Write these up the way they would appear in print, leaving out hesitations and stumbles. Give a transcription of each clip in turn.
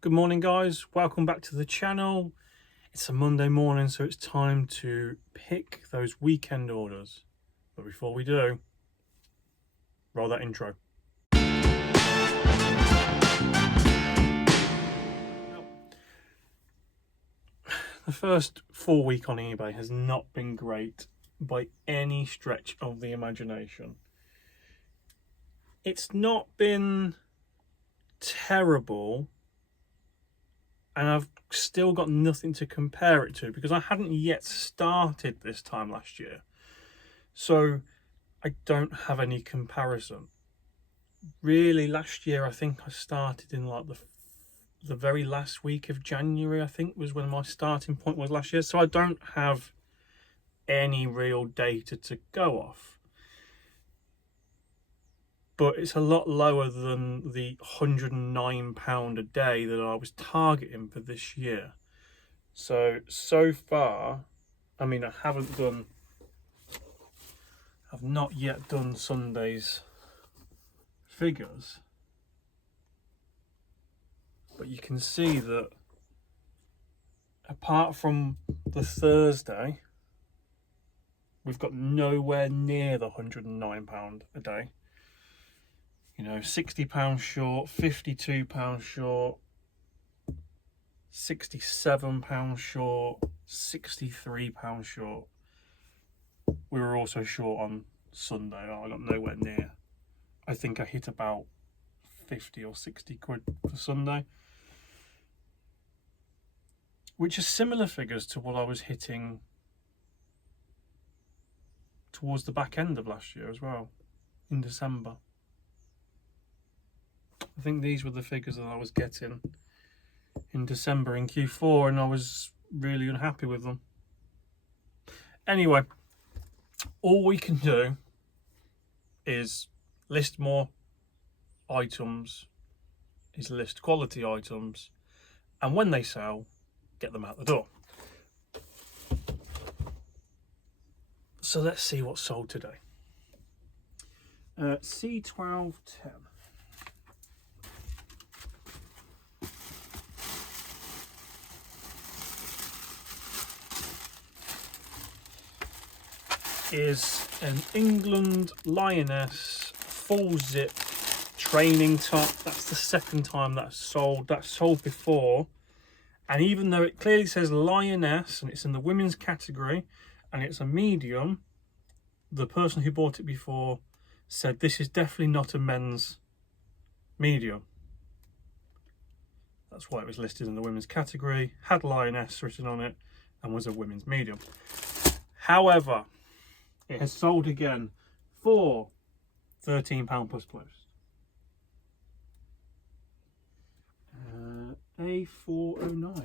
Good morning, guys. Welcome back to the channel. It's a Monday morning, so it's time to pick those weekend orders. But before we do, roll that intro. The first full week on eBay has not been great by any stretch of the imagination. It's not been terrible, and I've still got nothing to compare it to because I hadn't yet started this time last year. So I don't have any comparison. Really, last year I think I started in like the very last week of January, I think was when my starting point was last year. So I don't have any real data to go off. But it's a lot lower than the £109 a day that I was targeting for this year. So far, I mean, I've not yet done Sunday's figures. But you can see that apart from the Thursday, we've got nowhere near the £109 a day. You know, £60 short, £52 short, £67 short, £63 short. We were also short on Sunday. I got nowhere near. I think I hit about 50 or 60 quid for Sunday, which are similar figures to what I was hitting towards the back end of last year as well, in December. I think these were the figures that I was getting in December in Q4, and I was really unhappy with them. Anyway, all we can do is list more items, is list quality items, and when they sell, get them out the door. So let's see what's sold today. C1210. Is an England Lioness full zip training top. That's the second time that's sold. That's sold before, and even though it clearly says Lioness and it's in the women's category and it's a medium, the person who bought it before said this is definitely not a men's medium. That's why it was listed in the women's category, had Lioness written on it, and was a women's medium. However, it has sold again for £13 plus post. A409.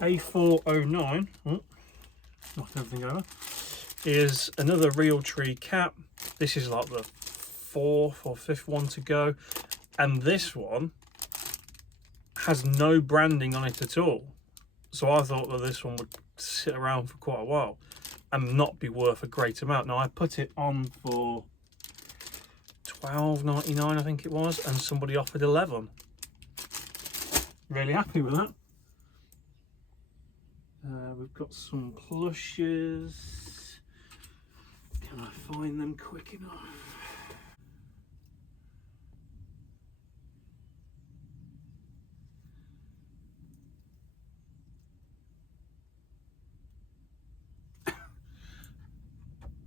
A409, knocked everything over, is another Realtree cap. This is like the fourth or fifth one to go, and this one has no branding on it at all. So I thought that this one would sit around for quite a while and not be worth a great amount. Now I put it on for £12.99, I think it was, and somebody offered £11. Really happy with that. We've got some plushes. Can I find them quick enough?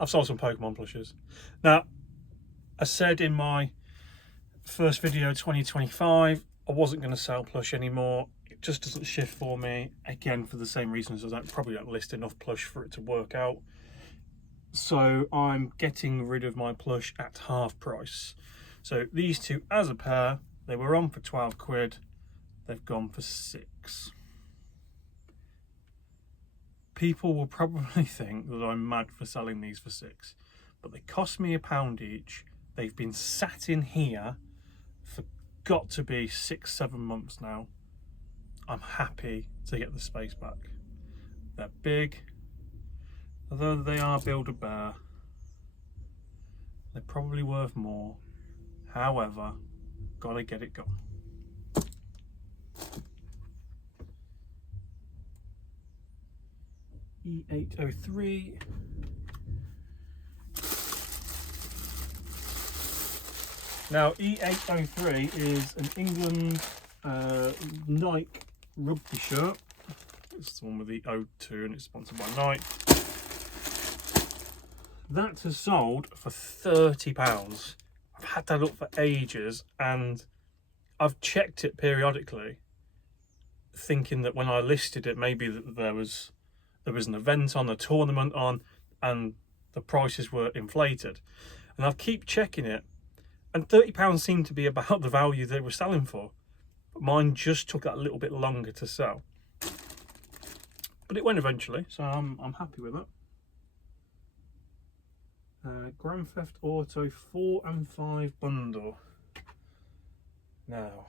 I've sold some Pokemon plushes. Now, I said in my first video 2025, I wasn't going to sell plush anymore. It just doesn't shift for me. Again, for the same reasons as I probably don't list enough plush for it to work out. So I'm getting rid of my plush at half price. So these two as a pair, they were on for 12 quid. They've gone for 6. People will probably think that I'm mad for selling these for 6, but they cost me £1 each. They've been sat in here for got to be 6-7 months now. I'm happy to get the space back. They're big, although they are Build-A-Bear. They're probably worth more. However, gotta get it gone. E803. Now E803 is an England Nike rugby shirt. It's the one with the O2 and it's sponsored by Nike. That has sold for £30. I've had that up for ages and I've checked it periodically, thinking that when I listed it, maybe that there was an event on, a tournament on, and the prices were inflated. And I keep checking it, and £30 seemed to be about the value they were selling for. But mine just took that little bit longer to sell. But it went eventually, so I'm happy with it. Grand Theft Auto 4 and 5 bundle. Now,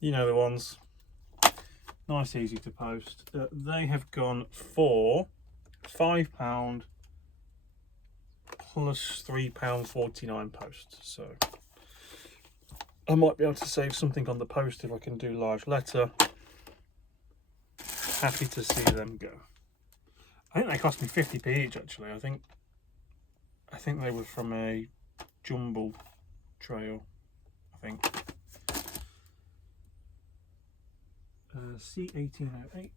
you know the ones, nice, easy to post. They have gone for £5 plus £3.49 post. So I might be able to save something on the post if I can do large letter. Happy to see them go. I think they cost me 50p each actually. I think they were from a jumble trail, I think. C1808.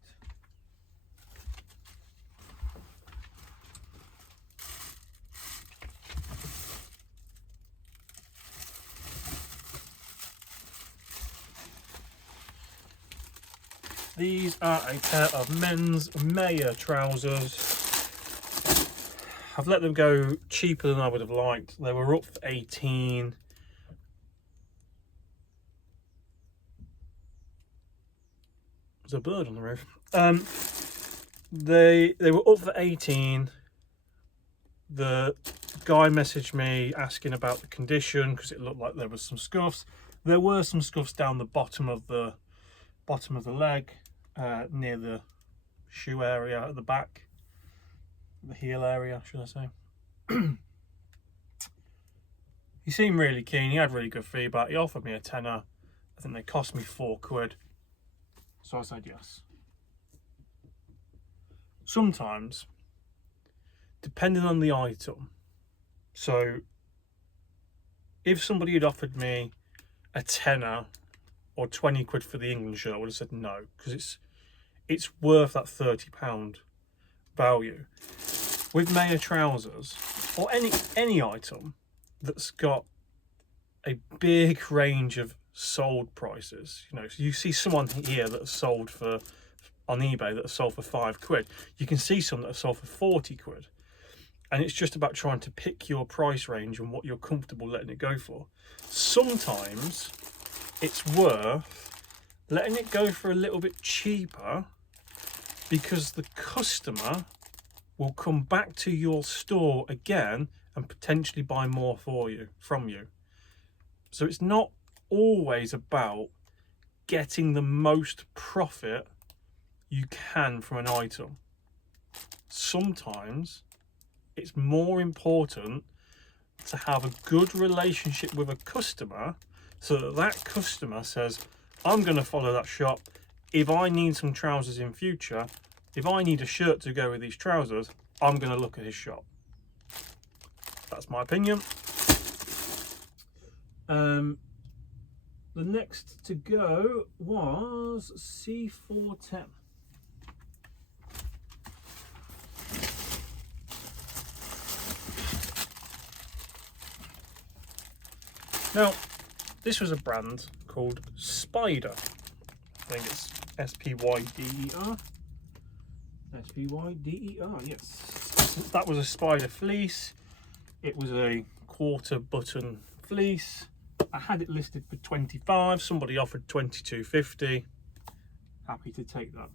These are a pair of men's Mayer trousers. I've let them go cheaper than I would have liked. They were up for 18. There's a bird on the roof. They were up for 18. The guy messaged me asking about the condition because it looked like there was some scuffs. There were some scuffs down the bottom of the leg, near the shoe area at the back, the heel area, should I say. He seemed really keen. He had really good feedback. He offered me a tenner. I think they cost me £4. So I said yes. Sometimes, depending on the item, so if somebody had offered me a tenner or 20 quid for the England shirt, I would have said no, because it's worth that £30 value. With Mayer trousers, or any item that's got a big range of sold prices, you know, so you see someone here that sold for on eBay that are sold for £5. You can see some that are sold for 40 quid, and it's just about trying to pick your price range and what you're comfortable letting it go for. Sometimes it's worth letting it go for a little bit cheaper because the customer will come back to your store again and potentially buy more from you. So it's not always about getting the most profit you can from an item. Sometimes it's more important to have a good relationship with a customer so that that customer says, I'm going to follow that shop. If I need some trousers in future, if I need a shirt to go with these trousers, I'm going to look at his shop. That's my opinion. The next to go was C410. Now, this was a brand called Spider. I think it's S-P-Y-D-E-R. S-P-Y-D-E-R, yes. That was a Spider fleece. It was a quarter button fleece. I had it listed for 25. Somebody offered 22.50. Happy to take that.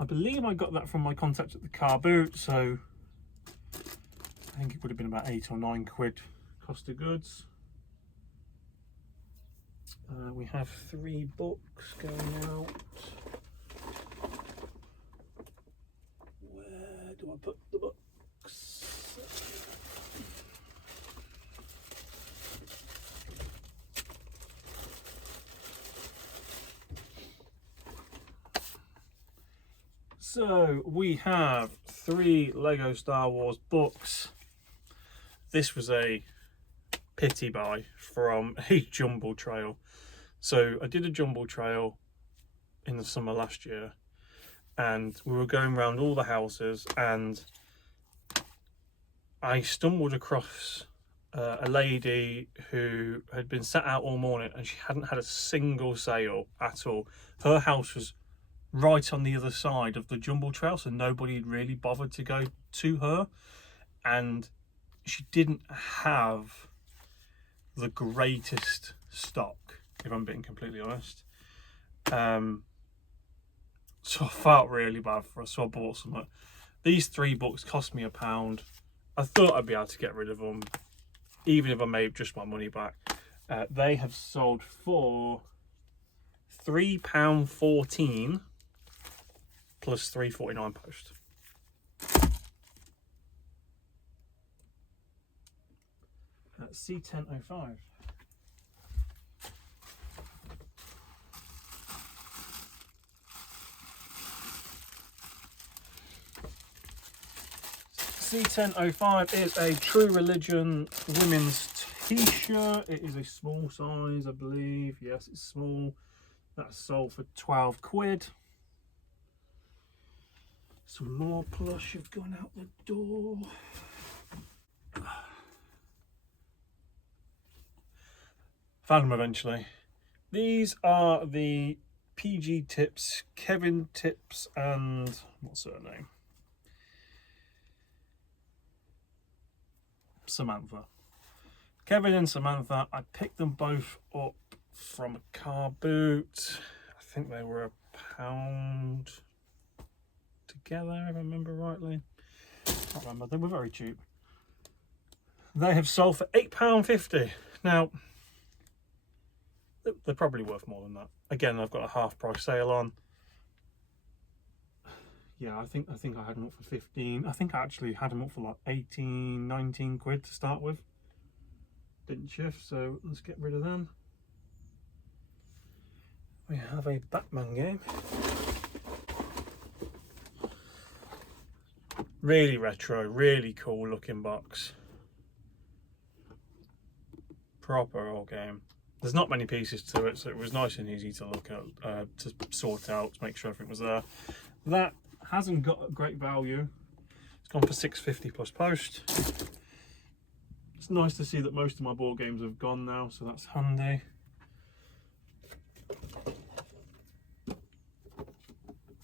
I believe I got that from my contact at the car boot, so I think it would have been about £8 or £9 cost of goods. We have 3 books going out. Where do I put the books? So we have 3 Lego Star Wars books. This was a pity buy from a jumble trail. So I did a jumble trail in the summer last year, and we were going around all the houses, and I stumbled across a lady who had been sat out all morning and she hadn't had a single sale at all. Her house was right on the other side of the jumble trail, so nobody had really bothered to go to her, and she didn't have the greatest stock, if I'm being completely honest. So I felt really bad for her, so I bought some. These 3 books cost me £1. I thought I'd be able to get rid of them, even if I made just my money back. They have sold for £3.14 plus £3.49 post. C1005. C1005 is a True Religion women's t-shirt. It is a small size, I believe. Yes, it's small. That's sold for £12. Some more plush have gone out the door. Found them eventually. These are the PG Tips, Kevin Tips, and what's her name? Samantha. Kevin and Samantha, I picked them both up from a car boot. I think they were £1 together, if I remember rightly. I can't remember, they were very cheap. They have sold for £8.50. Now, they're probably worth more than that. Again, I've got a half price sale on. Yeah, I think I had them up for 15. I think I actually had them up for like 18, 19 quid to start with. Didn't shift, so let's get rid of them. We have a Batman game. Really retro, really cool looking box. Proper old game. There's not many pieces to it, so it was nice and easy to look at, to sort out, to make sure everything was there. That hasn't got a great value. It's gone for £6.50 plus post. It's nice to see that most of my board games have gone now, so that's handy.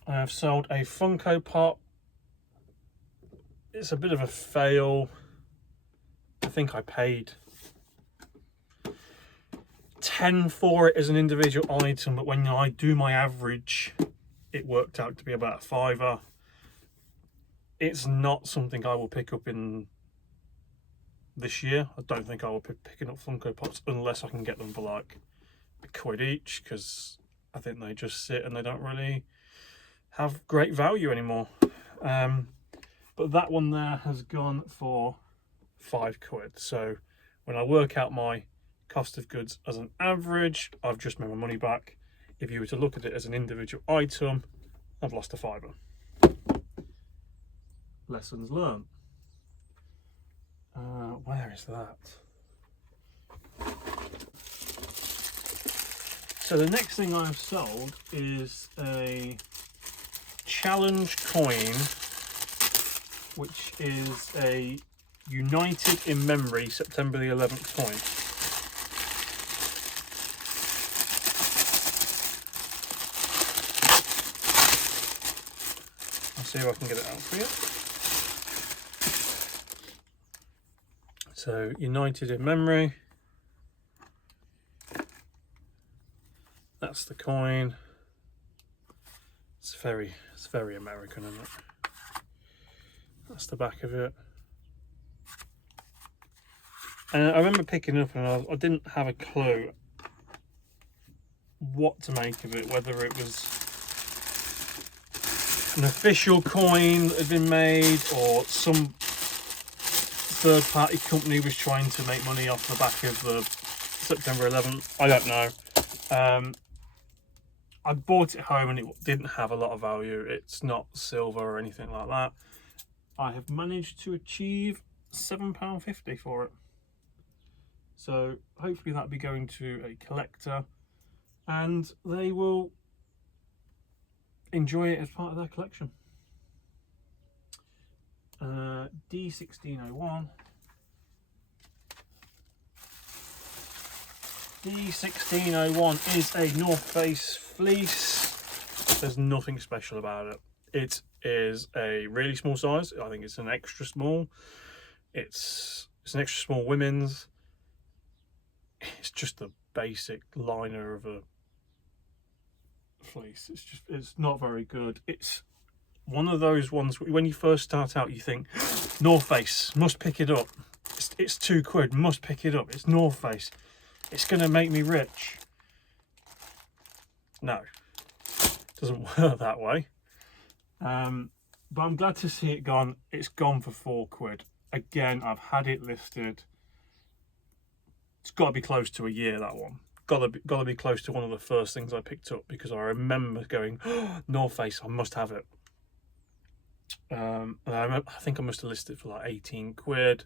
I have sold a Funko Pop. It's a bit of a fail. I think I paid £10 for it as an individual item, but when I do my average, it worked out to be about a £5. It's not something I will pick up in this year. I don't think I will be picking up Funko Pops unless I can get them for like £1 each, because I think they just sit and they don't really have great value anymore. But that one there has gone for £5. So when I work out my cost of goods as an average, I've just made my money back. If you were to look at it as an individual item, I've lost a £5. Lessons learned. Where is that? So the next thing I've sold is a challenge coin, which is a United in Memory September the 11th coin. I'll see if I can get it out for you. So, United in Memory. That's the coin. It's very American, isn't it? That's the back of it. And I remember picking it up and I didn't have a clue what to make of it, whether it was an official coin that had been made or some third-party company was trying to make money off the back of the September 11th. I don't know. I bought it home and it didn't have a lot of value. It's not silver or anything like that. I have managed to achieve £7.50 for it. So hopefully that'll be going to a collector and they will enjoy it as part of their collection. D1601. D1601 is a North Face fleece. There's nothing special about it. It is a really small size. I think it's an extra small. It's an extra small women's. It's just the basic liner of a fleece. It's not very good. It's one of those ones when you first start out you think North Face, must pick it up. It's £2, must pick it up. It's North Face. It's gonna make me rich. No, it doesn't work that way. But I'm glad to see it gone. It's gone for £4. Again, I've had it listed. It's got to be close to a year, that one. Got to be close to one of the first things I picked up because I remember going, oh, North Face, I must have it. And I think I must have listed it for like £18,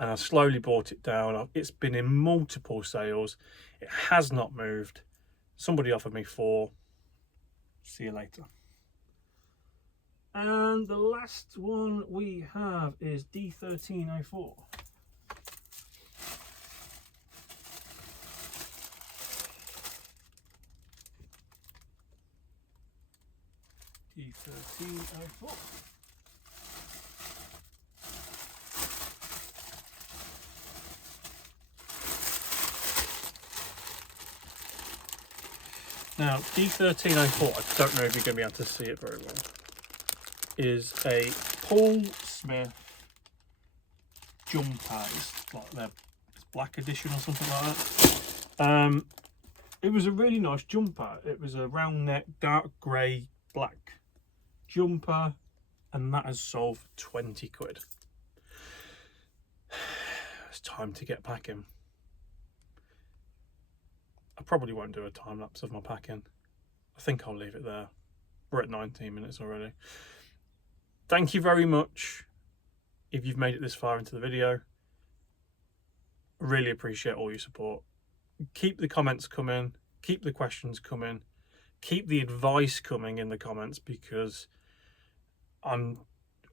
and I slowly bought it down. It's been in multiple sales. It has not moved. Somebody offered me £4. See you later. And the last one we have is D1304. D1304. Now, D1304, I don't know if you're going to be able to see it very well, is a Paul Smith jumper. It's like their black edition or something like that. It was a really nice jumper. It was a round neck, dark grey, black jumper, and that has sold for £20. It's time to get packing. I probably won't do a time lapse of my packing. I think I'll leave it there. We're at 19 minutes already. Thank you very much if you've made it this far into the video. I really appreciate all your support. Keep the comments coming, keep the questions coming, keep the advice coming in the comments, because I'm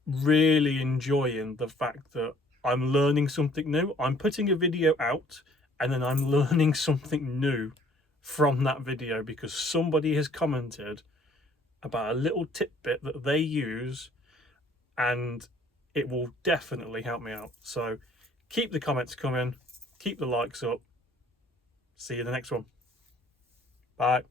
really enjoying the fact that I'm learning something new. I'm putting a video out and then I'm learning something new from that video because somebody has commented about a little tidbit that they use, and it will definitely help me out. So keep the comments coming, keep the likes up. See you in the next one. Bye.